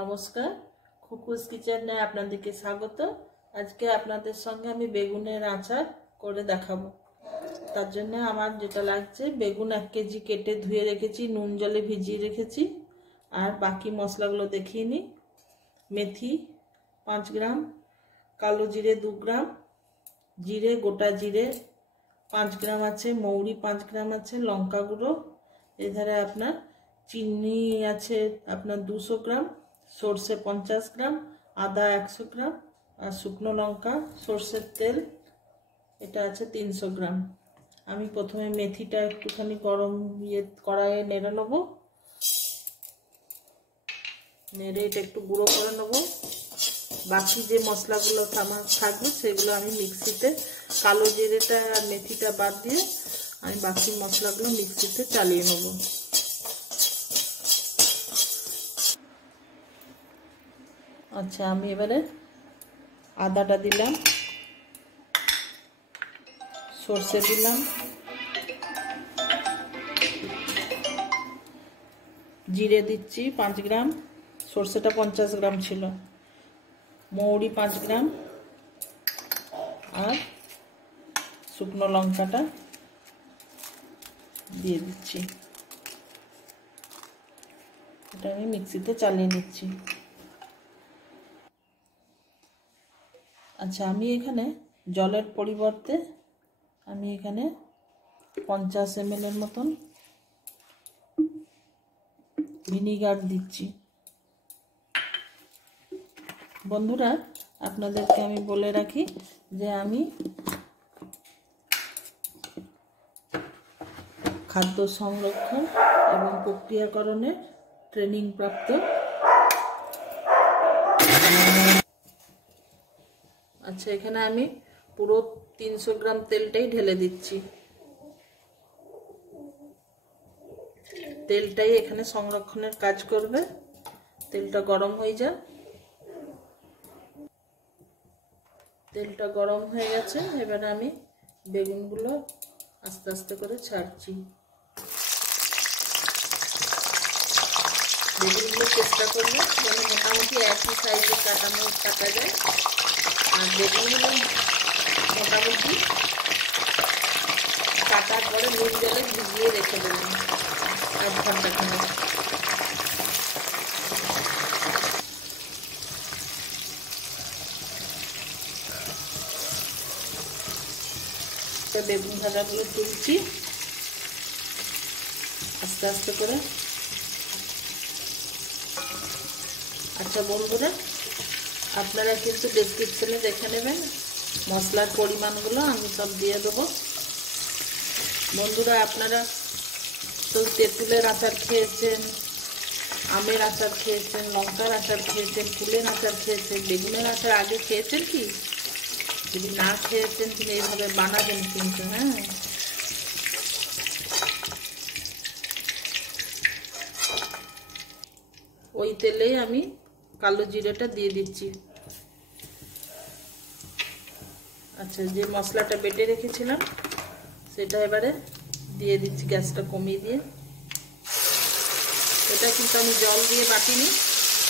নমস্কার, খুকুস কিচেনে আপনাদেরকে স্বাগত। আজকে আপনাদের সঙ্গে আমি বেগুনের আচার করে দেখাবো। তার জন্য আমার যেটা লাগছে, বেগুন 1 কেজি কেটে ধুয়ে রেখেছি, নুন জলে ভিজিয়ে রেখেছি। আর বাকি মশলাগুলো দেখিয়ে নিই। মেথি 5 গ্রাম, কালো জিরে 2 গ্রাম, জিরে গোটা জিরে 5 গ্রাম আছে, মৌরি 5 গ্রাম আছে, লঙ্কা গুঁড়ো, এধারে আপনার চিনি আছে আপনার 200 গ্রাম, সর্ষে 50 গ্রাম, আদা 100 গ্রাম, আর শুকনো লঙ্কা, সর্ষের তেল এটা আছে 300 গ্রাম। আমি প্রথমে মেথিটা একটুখানি গরম কড়াইয়ে নেড়ে নেবো, নেড়ে এটা একটু গুঁড়ো করে নেবো। বাকি যে মশলাগুলো থাকবে সেগুলো আমি মিক্সিতে, কালো জিরেটা আর মেথিটা বাদ দিয়ে আমি বাকি মশলাগুলো মিক্সিতে চালিয়ে নেব। আচ্ছা, আমি এবারে আদাটা দিলাম, সর্ষে দিলাম, জিরে দিচ্ছি 5 গ্রাম, সর্ষেটা 50 গ্রাম ছিল, মৌরি 5 গ্রাম, আর শুকনো লঙ্কাটা দিয়ে দিচ্ছি। এটা আমি মিক্সিতে চালিয়ে নিচ্ছি। আচ্ছা, আমি এখানে জলের পরিবর্তে আমি এখানে 50 ml এর মতন ভিনিগার দিচ্ছি। বন্ধুরা, আপনাদেরকে আমি বলে রাখি যে আমি খাদ্য সংরক্ষণ এবং প্রক্রিয়াকরণের ট্রেনিং প্রাপ্ত। আচ্ছা, এখানে আমি পুরো 300 গ্রাম তেলটাই ঢেলে দিচ্ছি। তেলটাই এখানে সংরক্ষণের কাজ করবে। তেলটা গরম হয়ে যাক। তেলটা গরম হয়ে গেছে, এবারে আমি বেগুনগুলো আস্তে আস্তে করে ছাড়ছি। বেগুনগুলো চেষ্টা করবে যেন মোটামুটি একই সাইজে কাটা যায়। আর বেগুনগুলো মোটামুটি কাটার পরে নুন জলে ভিজিয়ে রেখে দেবেন 1 ঘন্টা খানেক। বেগুন ভাজাগুলো তুলছি আস্তে আস্তে করে। আচ্ছা বন্ধুরা, আপনারা কিন্তু ডেসক্রিপশনে দেখে নেবেন, মশলার পরিমাণগুলো আমি সব দিয়ে দেবো। বন্ধুরা, আপনারা তো তেঁতুলের আচার খেয়েছেন, আমের আচার খেয়েছেন, লঙ্কার আচার খেয়েছেন, ফুলের আচার খেয়েছেন, বেগুনের আচার আগে খেয়েছেন কি? যদি না খেয়েছেন তিনি এইভাবে বানাবেন কিন্তু। হ্যাঁ, ওই তেলেই আমি কালো জিরেটা দিয়ে দিচ্ছি। আচ্ছা, যে মশলাটা বেটে রেখেছিলাম সেটা এবারে দিয়ে দিচ্ছি, গ্যাসটা কমিয়ে দিয়ে। এটা কিন্তু আমি জল দিয়ে বাটিনি,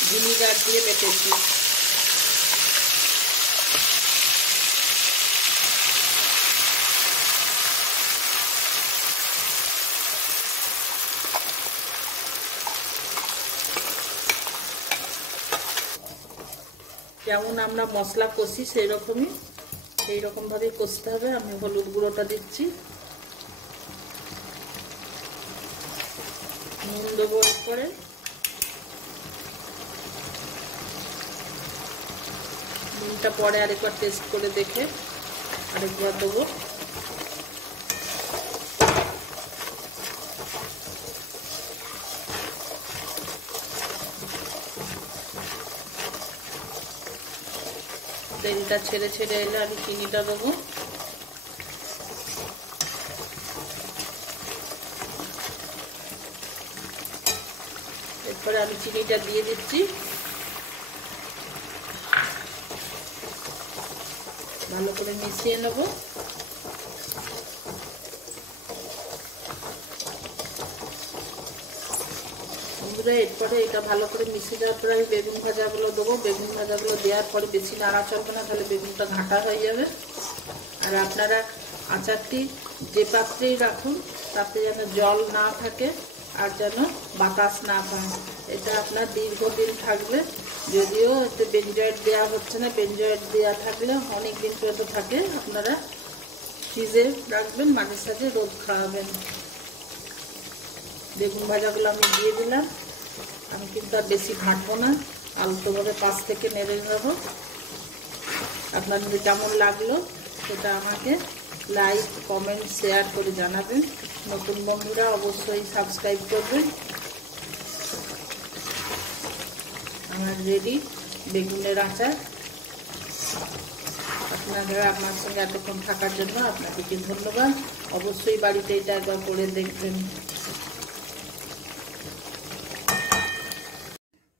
ভিনিগার দিয়ে বেটেছি। যেমন আমরা মশলা কষি সেই রকমভাবেই কষতে হবে। আমি হলুদ গুঁড়োটা দিচ্ছি, নুন দেবো করে, নুনটা পরে আরেকবার টেস্ট করে দেখে আরেকবার দেবো। তেলটা ছেড়ে ছেড়ে এলে আমি চিনিটা দেবো। এরপরে আমি চিনিটা দিয়ে দিচ্ছি, ভালো করে মিশিয়ে নেব। বন্ধুরা এরপরে এটা ভালো করে মিশে যাওয়ার পরে আমি বেগুন ভাজাগুলো দেবো। বেগুন ভাজাগুলো দেওয়ার পরে বেশি নাড়া চলবে না, তাহলে বেগুনটা ঘাঁটা হয়ে যাবে। আর আপনারা আচারটি যে পাত্রেই রাখুন তাতে যেন জল না থাকে আর যেন বাতাস না পায়। এটা আপনার দীর্ঘদিন থাকবে। যদিও এতে বেনজয়েড দেওয়া হচ্ছে না, বেনজয়েড দেওয়া থাকলে অনেক দিন পর্যন্ত থাকে। আপনারা ফ্রিজে রাখবেন, মাঝে সাঝে রোদ খাওয়াবেন। বেগুন ভাজাগুলো আমি দিয়ে দিলাম। আমি কিন্তু আর বেশি ঘাঁটবো না, আলতোভাবে পাশ থেকে নেড়ে নেবো। আপনাদের কেমন লাগলো সেটা আমাকে লাইক, কমেন্ট, শেয়ার করে জানাবেন। নতুন বন্ধুরা অবশ্যই সাবস্ক্রাইব করবেন। আমার রেডি বেগুনের আচার। আপনারা আমার সঙ্গে এতক্ষণ থাকার জন্য আপনাদেরকে ধন্যবাদ। অবশ্যই বাড়িতে এটা একবার করে দেখবেন।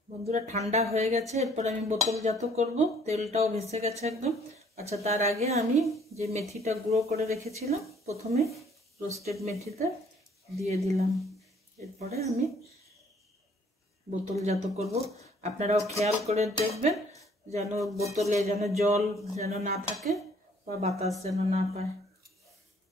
বন্ধুরা ঠান্ডা হয়ে গেছে, এরপর আমি বোতলজাত করব। তেলটাও ভেসে গেছে একদম। আচ্ছা, তার আগে আমি যে মেথিটা গুঁড়ো করে রেখেছিলাম প্রথমে রোস্টেড মেথিটা দিয়ে দিলাম। এরপরে আমি বোতলজাত করব। আপনারাও খেয়াল করে দেখবেন যেন বোতলে যেন জল যেন না থাকে বা বাতাস যেন না পায়।